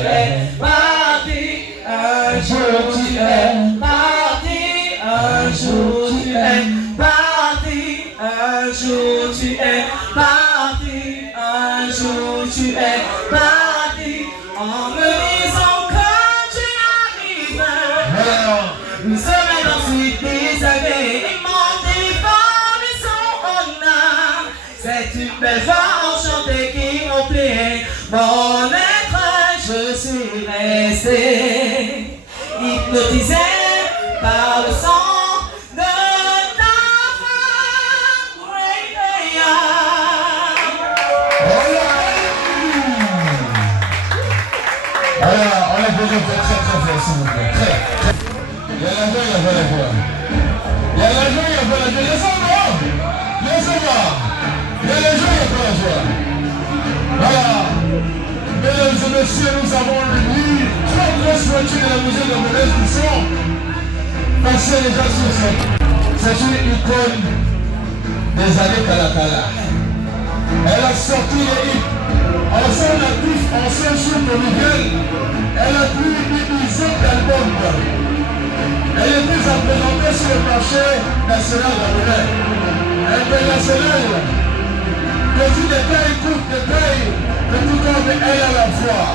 es parti, un jour tu es parti, un jour tu es parti, un jour tu es parti, un jour tu es parti, en me disant quand tu arrives, nous sommes ensuite désagréés, et mon téléphone est son honneur, c'est une belle voix enchantée qui m'emplit mon être, je suis resté hypnotisé par le son de ta voix. Alors, on a besoin de très fort, s'il vous plaît. Très. Il y a la joie, il y a la joie. Il y a la joie, il y a la joie. Laissez-moi. Il y a la joie, il y a la joie. Voilà. Mesdames et messieurs, nous avons lui, très grosse voiture de la musique de Modeste Bouchon. Passez les gens sur cette. C'est une icône des années Kalakala. Elle a sorti les hits. Ancien actif, ancien chou de Miguel. Elle a plus d'une dizaine d'albums. Elle est plus à présenter sur le marché national gabonais. International. Petit détail, coup de détail, mais tout comme elle à la fois.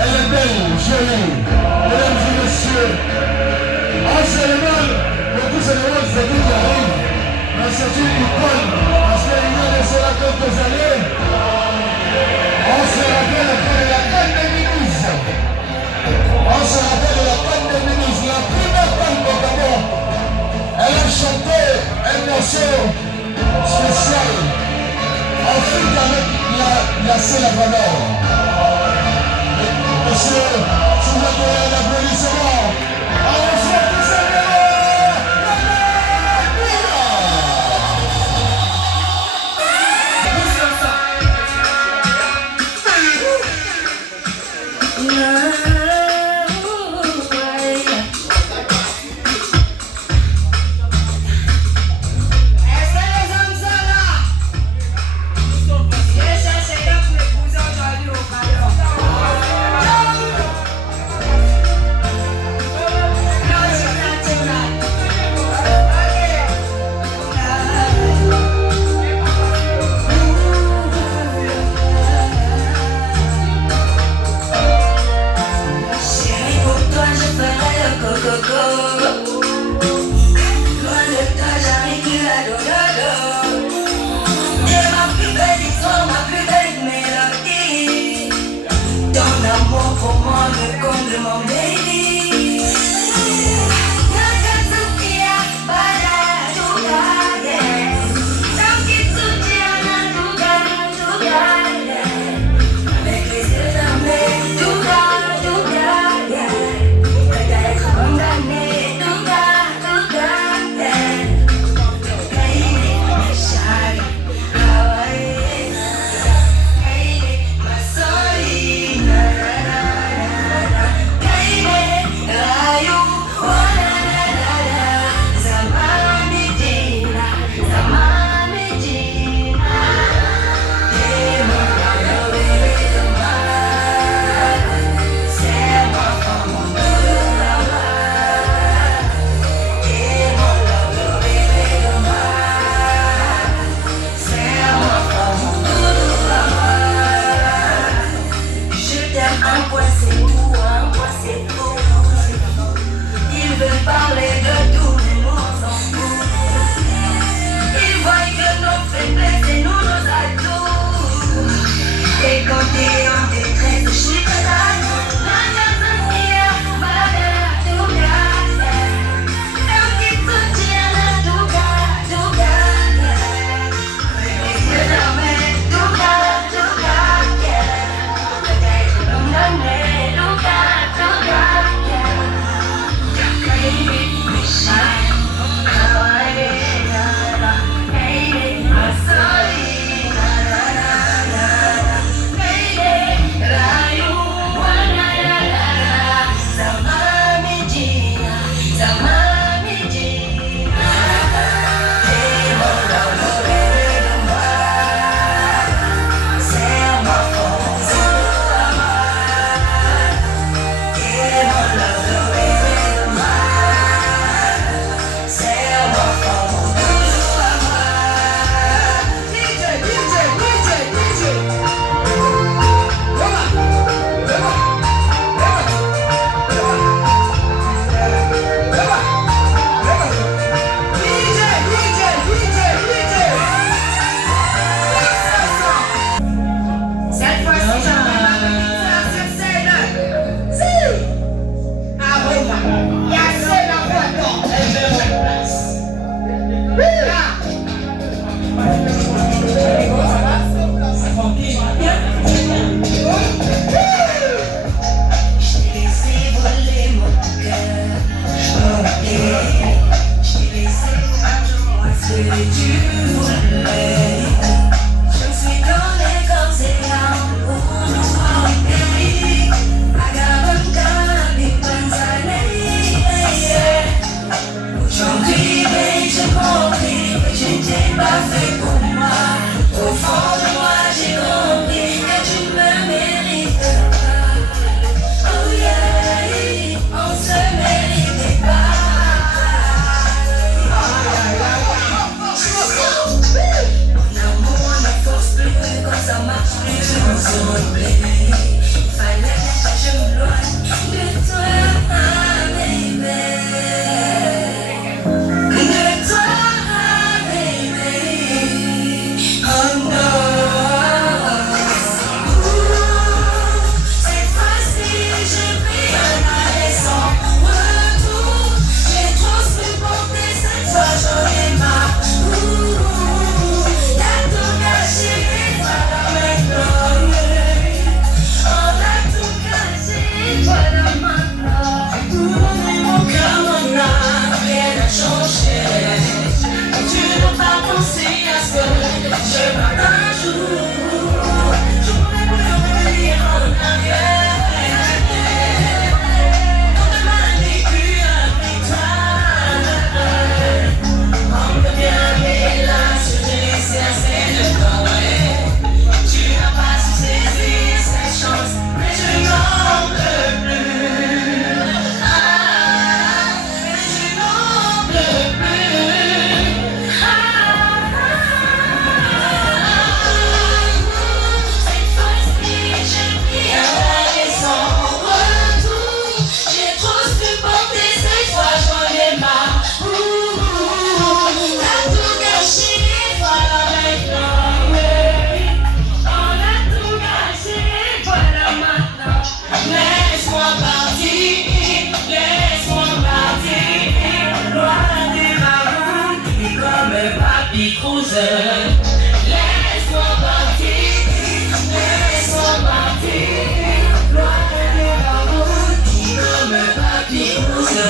Elle est belle, jolie. Mesdames et messieurs, en général, beaucoup c'est le monde, c'est tout qui arrive. Mais c'est une icône, parce qu'il y a laissé là quelques années. On se rappelle de la canne de Minus. On se rappelle de la canne de Minus, la première canne de Gabon. Elle a chanté un morceau spécial. Ensuite avec la Célavalor. Monsieur, si vous avez un applaudissement, on reçoit tous ces Laisse-moi partir, laisse-moi partir. Loin de la route qui ne me papillonne.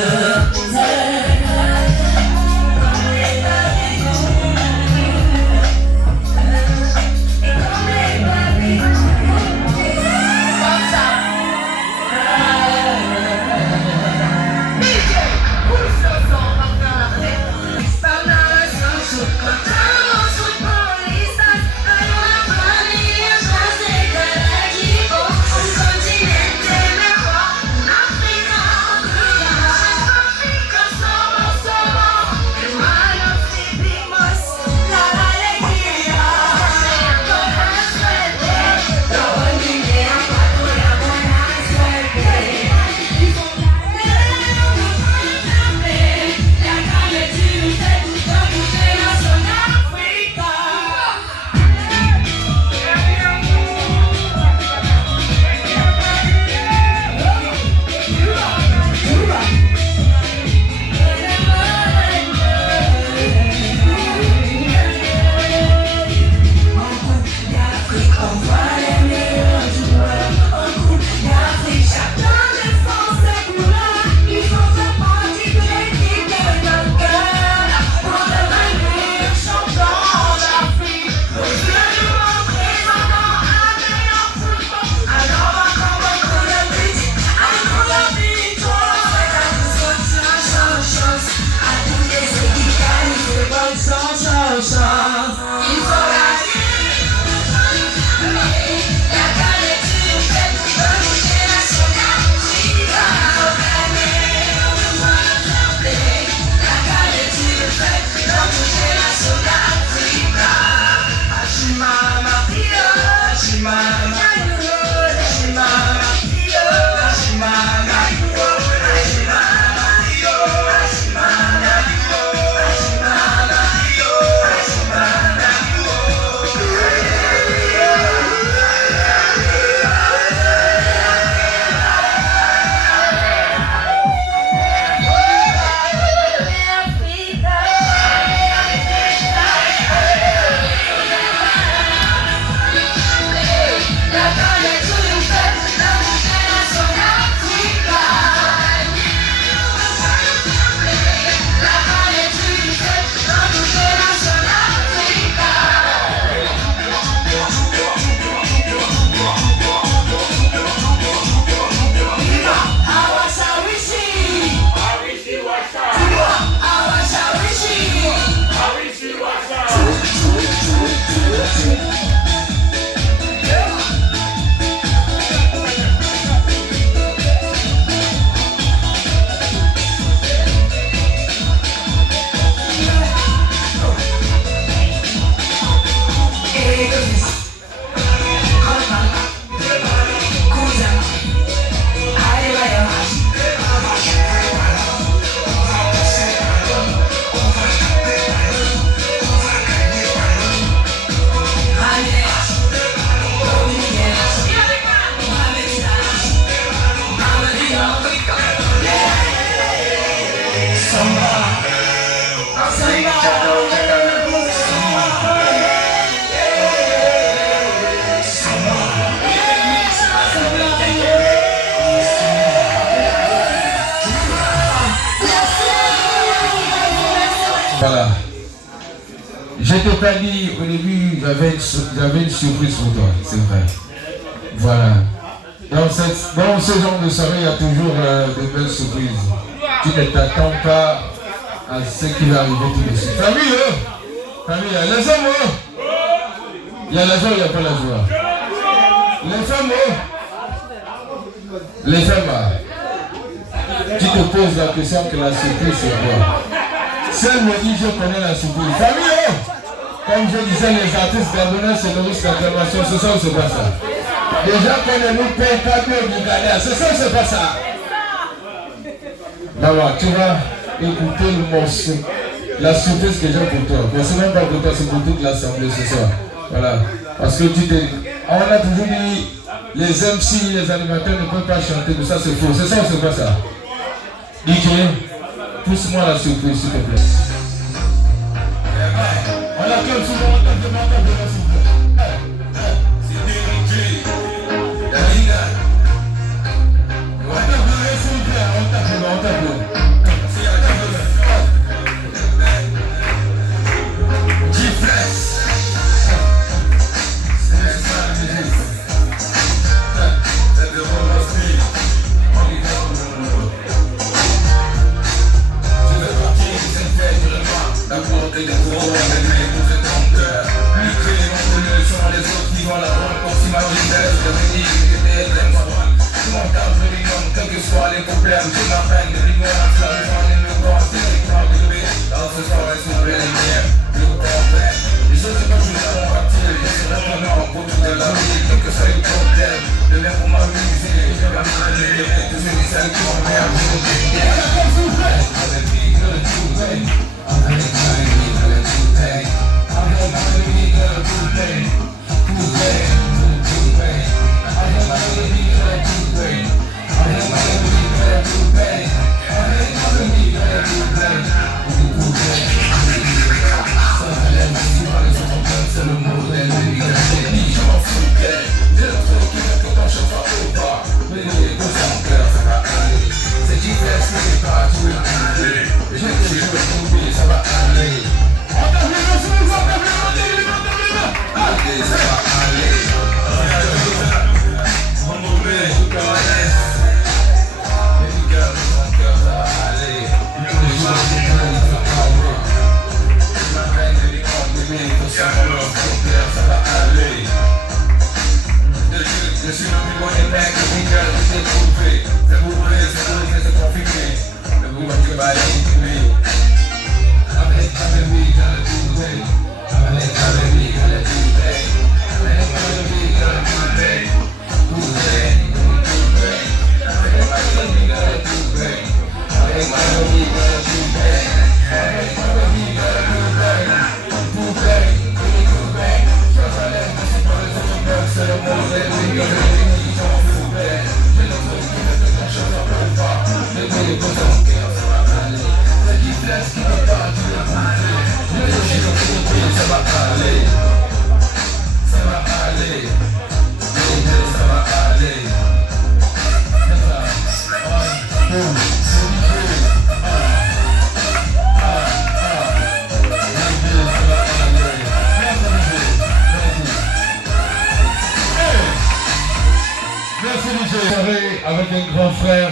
Voilà. Je t'ai pas dit au début, j'avais une surprise pour toi, c'est vrai. Voilà. Dans ce genre de soirée, il y a toujours de belles surprises. Tu ne t'attends pas à ce qui va arriver tout de suite. T'as vu, famille, les hommes, il y a la joie, il n'y a pas la joie. Les femmes, les femmes, tu te poses la question que la surprise c'est quoi. Seul me dit je connais la surprise. Famille, comme je disais, les artistes gabonais se nourrissent d'intervention, ce soir c'est pas ça. Déjà qu'on nous paye pas bien du Ghana, ce soir c'est pas ça. D'abord, tu vas écouter le morceau, la surprise que j'ai pour toi. Mais c'est même pas pour toi, c'est pour toute l'assemblée ce soir. Voilà. Parce que on a toujours dit, les MC, les animateurs ne peuvent pas chanter, mais ça c'est faux. C'est ça ou c'est pas ça? DJ, pousse-moi la surprise s'il te plaît. On laquelle souvent on tape le s'il vous plaît. C'est DJ. Dalina. On tape le s'il vous plaît. On tape le. Avec un grand frère.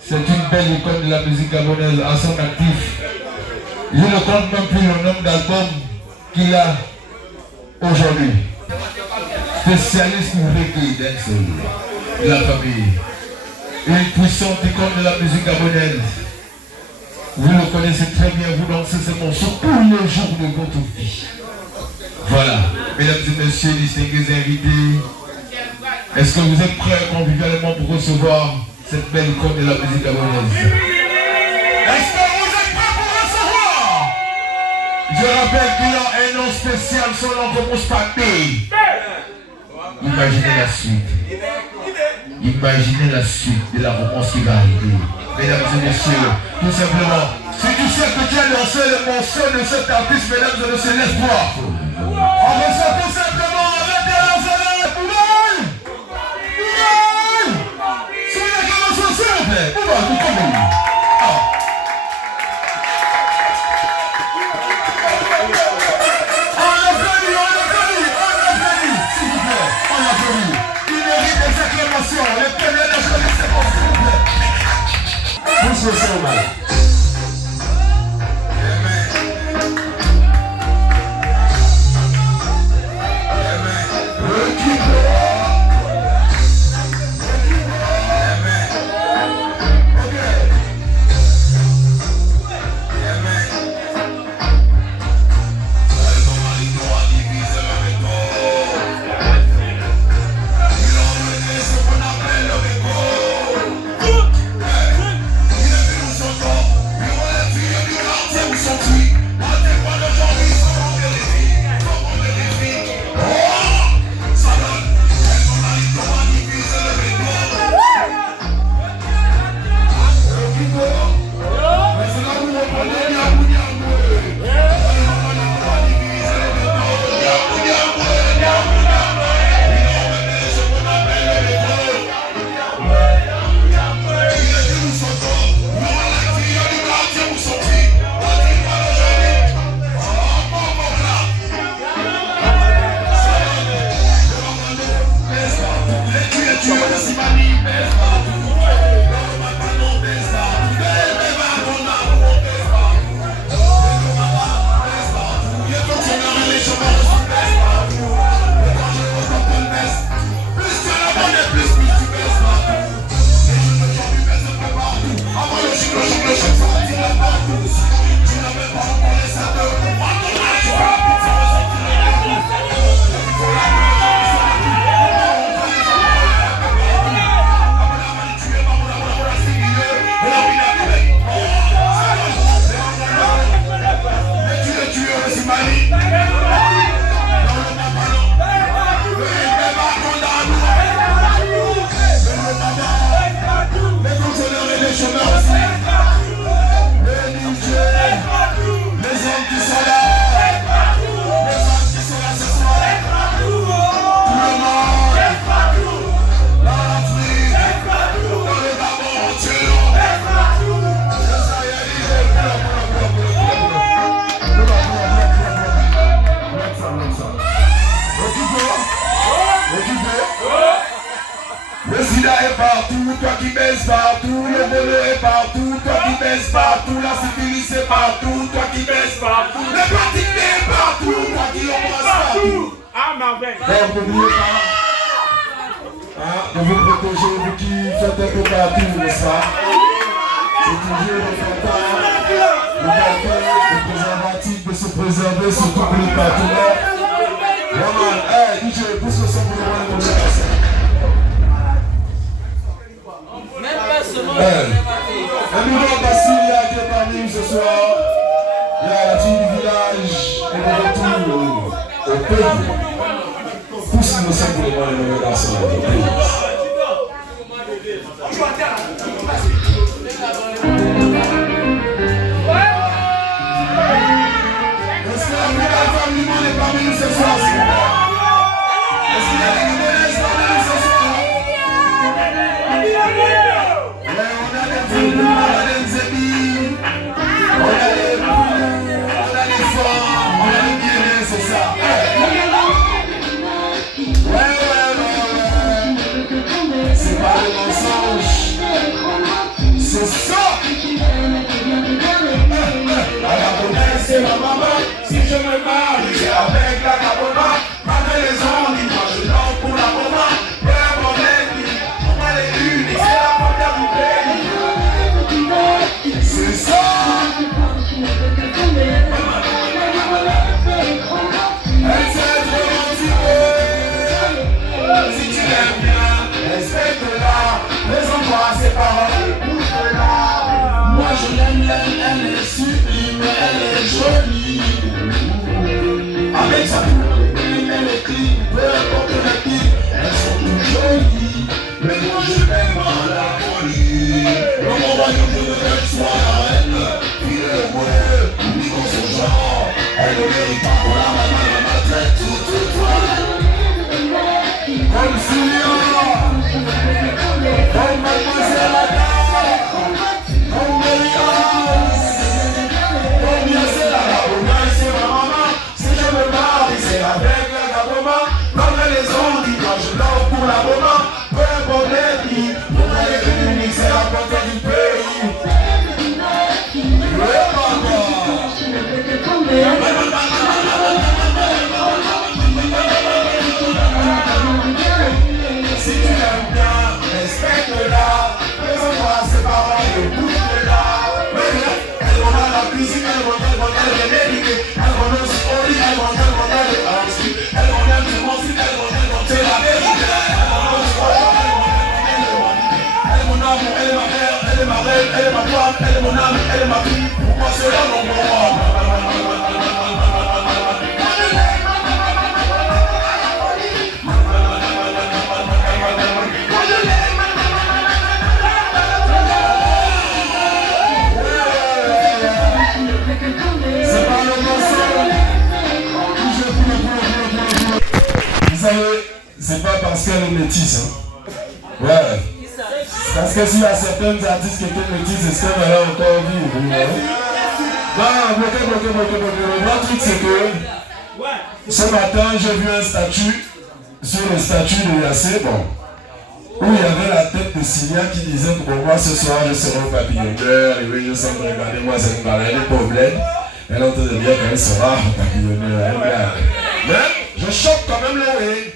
C'est une belle icône de la musique gabonaise à son actif. Je ne compte même plus le nombre d'albums qu'il a aujourd'hui. Spécialiste reggae dancehall de la famille. Une puissante icône de la musique gabonaise. Vous le connaissez très bien, vous dansez ce morceau tous les jours de votre vie. Voilà, mesdames et messieurs, distingués invités, est-ce que vous êtes prêts convivialement pour recevoir cette belle icône de la musique gabonaise? Est-ce que vous êtes prêts pour recevoir? Je rappelle qu'il a un nom spécial, son nom commence par B. Imaginez la suite. Imaginez la suite de la romance qui va arriver. Mesdames et messieurs, tout simplement, si tu sais que tu as lancé le morceau de cet artiste, mesdames et messieurs, laisse-moi. On ressent tout simplement avec des lanceurs de poubelle. C'est la commence s'il vous plaît. Où va tout comme nous? On l'applaudit, s'il vous plaît. On l'applaudit. Il mérite des acclamations. Les premiers d'applaudissements, s'il vous plaît. Pousse le son, mal. Le sida est partout, toi qui baisses partout. Le bonheur est partout, toi qui baisses partout. La syphilis est partout, toi qui baisses partout. L'hépatite est partout, toi qui l'embrasses partout. Amen. Donc n'oubliez pas de vous protéger, vous qui faites un peu partout, n'est-ce pas? C'est toujours important de porter le préservatif, de se préserver, surtout pour les partenaires. Roman, hey, DJ, pousse le son pour le roi de mon un million d'Assilia qui est parmi nous ce soir. Il y a la fille du village et de retour au pays. Pousse le son pour le roi de mon garçon. Est-ce que la nouvelle femme du monde est parmi nous ce soir? Est-ce qu'il y a des nouvelles parmi nous ce soir? On a des zébis, on a des poulous, on a des femmes, on a des guillemets, c'est ça. Ouais. C'est pas le mensonge. C'est ça. La Gabonaise, c'est ma maman. Si je me marie, c'est avec la Gabona. Malgré les ondes, moi je dors pour la maman. Père mon ennemi, moi les uniques, c'est la première du pays. C'est ça. Elle s'est romantisée. Si tu l'aimes bien, respecte-la. Les endroits, ses paroles, écoute-la. Moi je l'aime, elle est sublime, elle est jolie. Avec sa couleur, elle est clean, peu importe la qui, elles sont toutes jolies. Mais moi je l'aime à la folie. Dans mon royaume, je veux qu'elle soit la reine. Il est ouais, ni dans son genre. Elle ne mérite pas pour la maman, elle maltraite tout toi. Comme Syria, comme Mademoiselle Ada, comme Marie-Anse, comme Yacel, la Gabonaise, c'est ma maman. Si je me marie, c'est avec la Gaboma. Malgré les ondes, moi je dors pour la maman. Peu importe les vies, pour elle est unique, c'est la portée du pays. Si tu l'aimes bien, respecte-la. Présente-moi ses paroles, écoute-la. Elle va la cuisine, elle va l'éduquer. Elle va nous spoiler, elle va les ensuite. Elle va même tout mentir, elle va c'est la vérité. Elle va nous spoiler, elle est mon amour, elle est ma mère, elle est ma reine, elle est ma femme, elle est mon âme, elle est ma vie. Pourquoi c'est là mon roi? Vous savez, c'est pas parce qu'elle est métisse. Hein. Ouais. Parce que s'il y a certaines artistes qui étaient métisses, est-ce qu'elle va encore vivre? Non, bloquez. Le vrai truc, c'est que ce matin, j'ai vu un statut sur le statut de Yacé, bon, où il y avait la tête de Syria qui disait que pour moi ce soir je serai au papillonneur, et oui, je sens que regardez-moi cette balade pauvre laide. Elle est en train de dire qu'elle sera au papillonneur. Mais je choque quand même le way.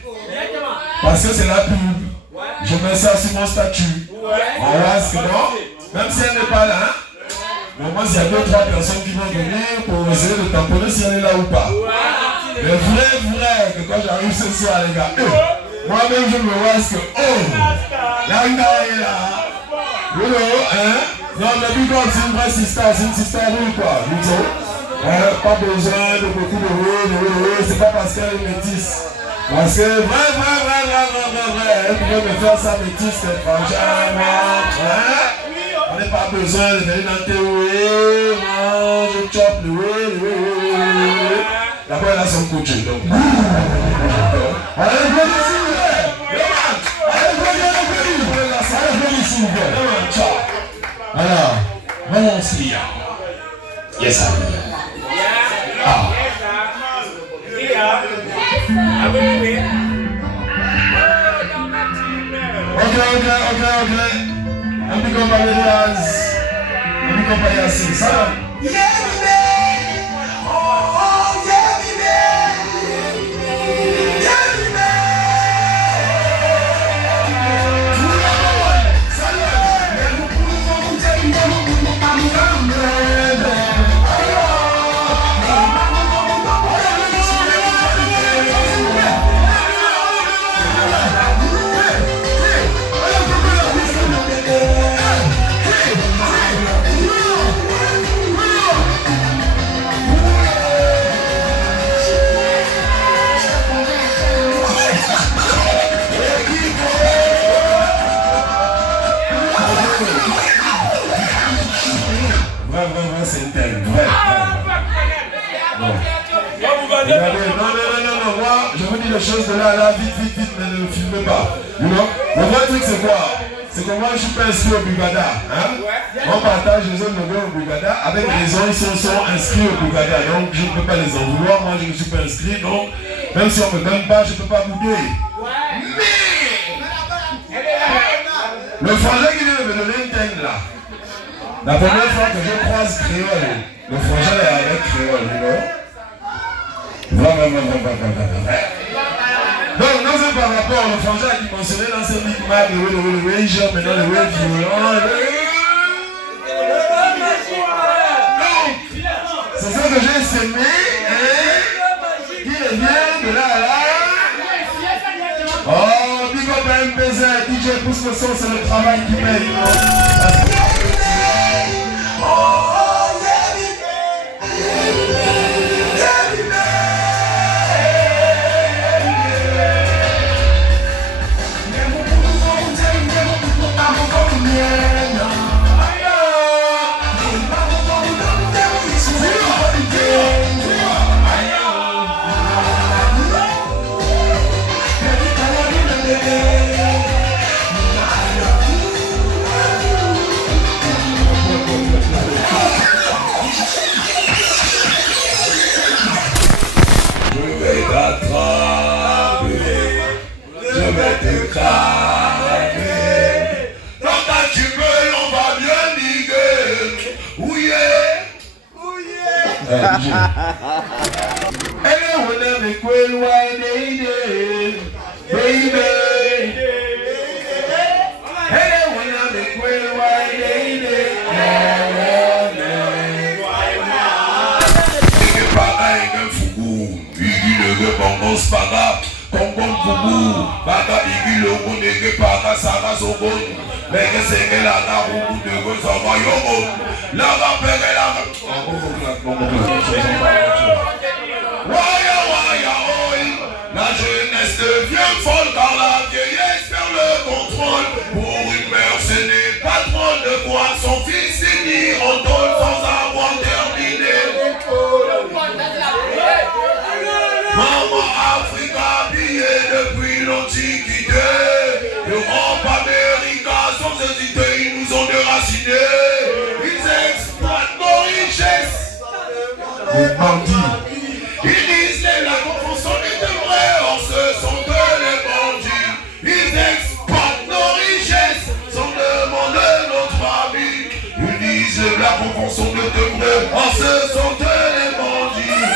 Parce que c'est la pub. Je mets ça sur mon statut. En wasque, non? Même si elle n'est pas là. Hein? Mais moi, s'il y a 2-3 personnes qui vont venir pour essayer de tamponner si elle est là ou pas. Mais vrai, que quand j'arrive ce soir, les gars, moi-même je me wasque. Oh! La est là. Hello, hein? Non, mais big up, c'est une vraie sister, c'est une sister rouge, quoi. Pas besoin de beaucoup de rouge, c'est pas parce qu'elle est métisse. Parce que vrai, elle pouvait me faire sa métisse, franchement, hein? On n'a pas besoin de venir dans tes roues, je chope le rouge. D'abord, elle a son coach, donc. Allez, alors, mon Syria. Yes, sir. Ah. Ok, Un petit compagnie de Laz. Un petit compagnie assis. Ça va? C'est une telle vraie. Non, moi, je vous dis les choses de là, vite, mais ne filmez pas. You know? Le vrai truc, c'est quoi? C'est que moi, je suis pas inscrit au Bugada. Hein? On partage les autres logos au Bugada avec les gens qui sont inscrits au Bugada. Donc, je ne peux pas les en vouloir. Moi, je ne suis pas inscrit. Donc, même si on ne me donne pas, je ne peux pas bouder. Mais le frangin qui vient de me donner une teigne là. La première fois que je croise Créole, le frangin est avec Créole, you know? Donc, non, c'est par rapport au frangin qui mentionnait dans ce micmac, le rage, maintenant le rage violent. C'est ça que j'ai semé, qui est bien de là à là. Oh, big up MPZ, DJ pousse le son, c'est le travail qui paye. La jeunesse devient folle car la vieillesse perd le contrôle. Pour une mère, ce n'est pas trop de voir son fils finir en tôle sans avoir terminé l'école. Maman Afrique habillée depuis l'Antiquité. Europe, Amérique, sans hésiter, ils nous ont déracinés. Ils exploitent nos richesses. Les bandits. Ils disent les la confonction est vrai, or ce sont eux les bandits. Ils exportent nos richesses sans demander notre avis. Ils disent la confonction est vrai, or ce sont eux les bandits.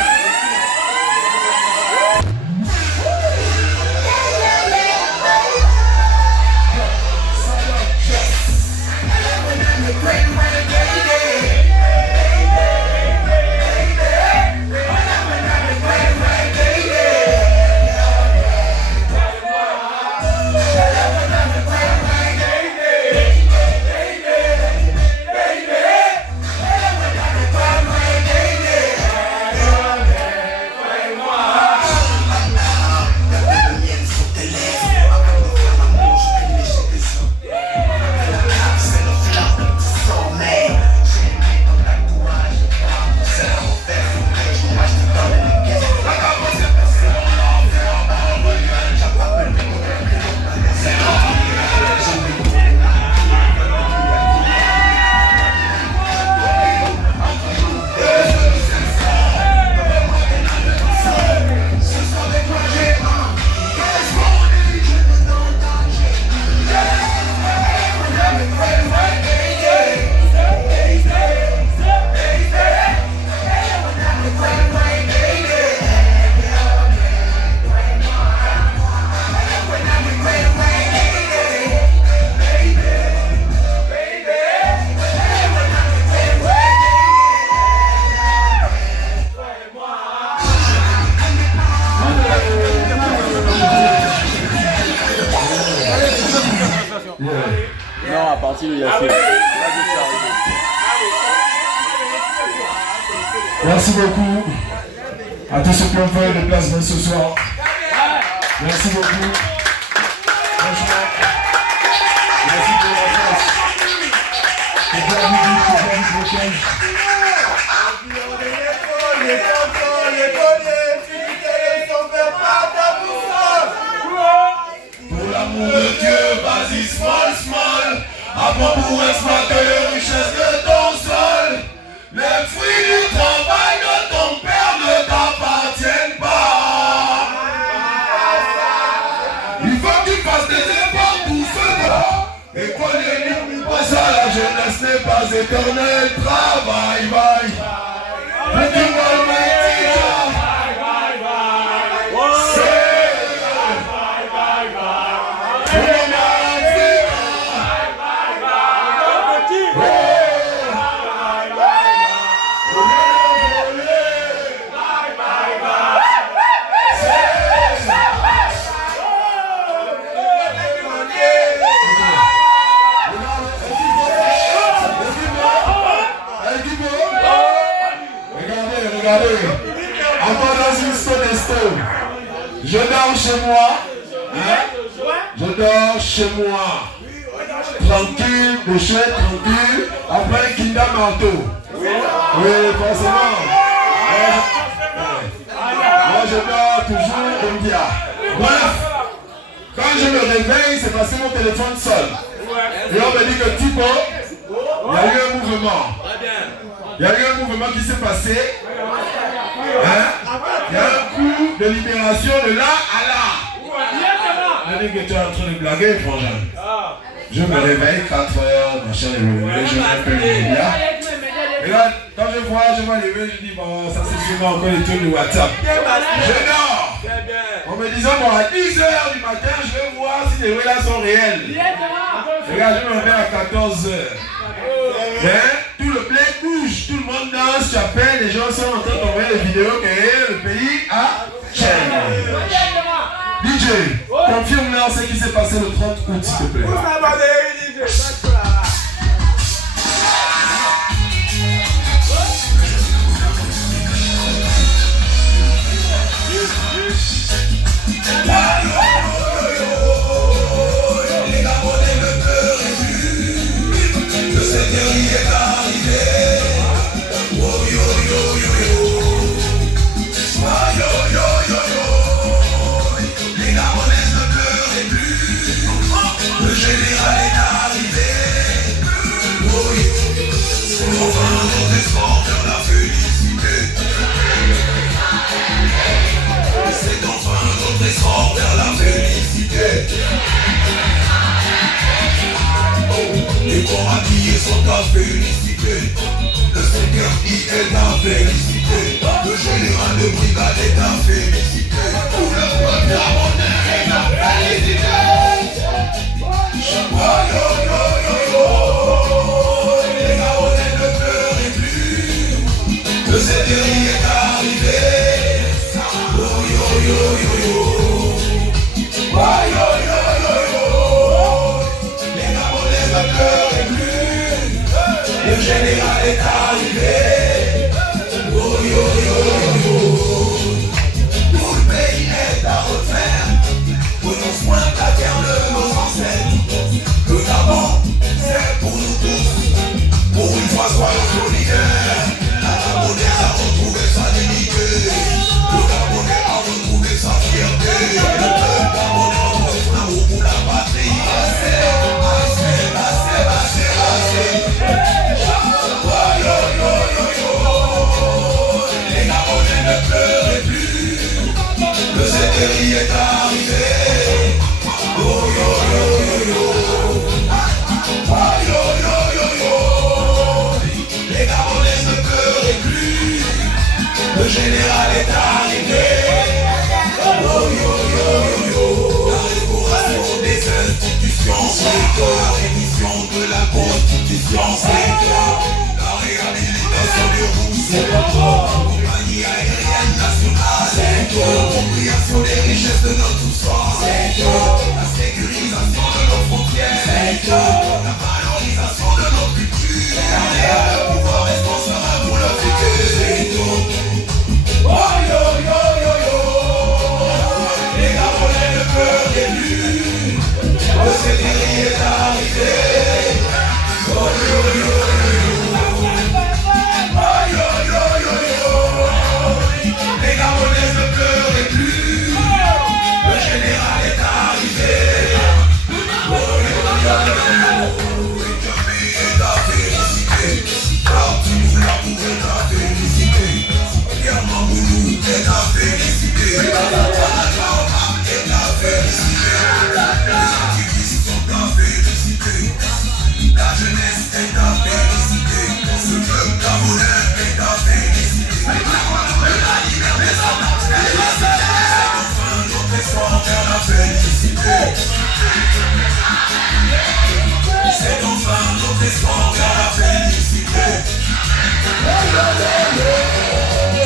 Non, à partir de Yassine. Merci beaucoup à tous ceux qui ont fait le déplacement ce soir. Merci beaucoup. Franchement, merci pour la place. C'est bien vu, Pour l'amour de Dieu, vas-y small, small. Apprends pour exploiter les richesses de ton sol. Les fruits du travail de ton père ne t'appartiennent pas. Il faut que tu fasses des efforts tout seul. Et qu'on n'oublie pas ça, la jeunesse n'est pas éternelle. Travaille, vaille. Petit bol, encore dans une stone. Je dors chez moi. Hein? Je dors chez moi. Tranquille, couché, tranquille. Après un Kinda manteau. Oui, forcément. Moi, je dors toujours au dia. Bref, quand je me réveille, c'est parce que mon téléphone sonne. Et on me dit que Tipo, il y a eu un mouvement. Il y a eu un mouvement qui s'est passé. Hein? Il y a un coup de libération de là à là. Je dis que tu es en train de blaguer, frangin. Je me réveille 4 heures, machin, je me rappelle les médias. Et là, quand je vois lever, je dis, bon, ça c'est sûrement encore les trucs de WhatsApp. Je dors. En me disant, bon, à 10 heures du matin, je vais voir si les là sont réels. Regarde, je me réveille à 14 heures. Hein? Tout le blé bouge, tout le monde danse, tu appelles, les gens sont en train d'envoyer les vidéos que le pays a changé. DJ, confirme-leur ce qui s'est passé le 30 août, s'il te plaît. C'est enfin notre essor vers la félicité. Les corps habillés sont à féliciter. Le Seigneur qui est à féliciter. Le général de brigade est à féliciter. Tout le peuple abonné est à féliciter. Les Gabonais ne pleurez plus. Le Seigneur y est arrivé. Les Gabonais ne pleurent plus. Le général est arrivé. Tout le pays est à refaire. Prenons soin de la terre de nos ancêtres. Le Gabon, c'est pour nous tous. Pour une fois, soyons solidaires. La Gabonaise a retrouvé sa dignité. Le Gabonais a retrouvé sa fierté. Le peuple Gabonais a retrouvé son amour pour la patrie. Assez. Les Gabonais ne pleurez plus. Le Zétéri est arrivé. Les Gabonais ne pleurez plus. Le général est arrivé. La restauration des institutions, c'est la révision de la Constitution, c'est la réhabilitation des routes, c'est la compagnie aérienne nationale, c'est l'appropriation des richesses de notre sous-sol, c'est la sécurisation de nos frontières, c'est espoir vers la félicité.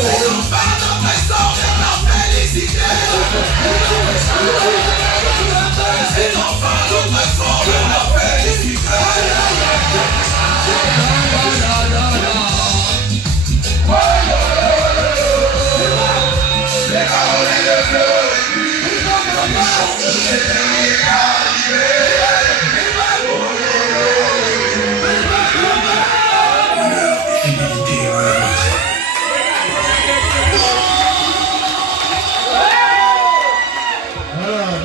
C'est enfin notre essor vers la félicité. C'est enfin notre essor vers la félicité. Les Carolines de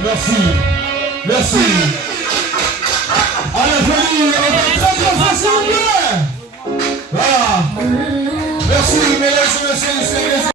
Merci. Merci. Allez, famille, on va très bien faire s'il vous plaît. Voilà. Merci, mesdames et messieurs,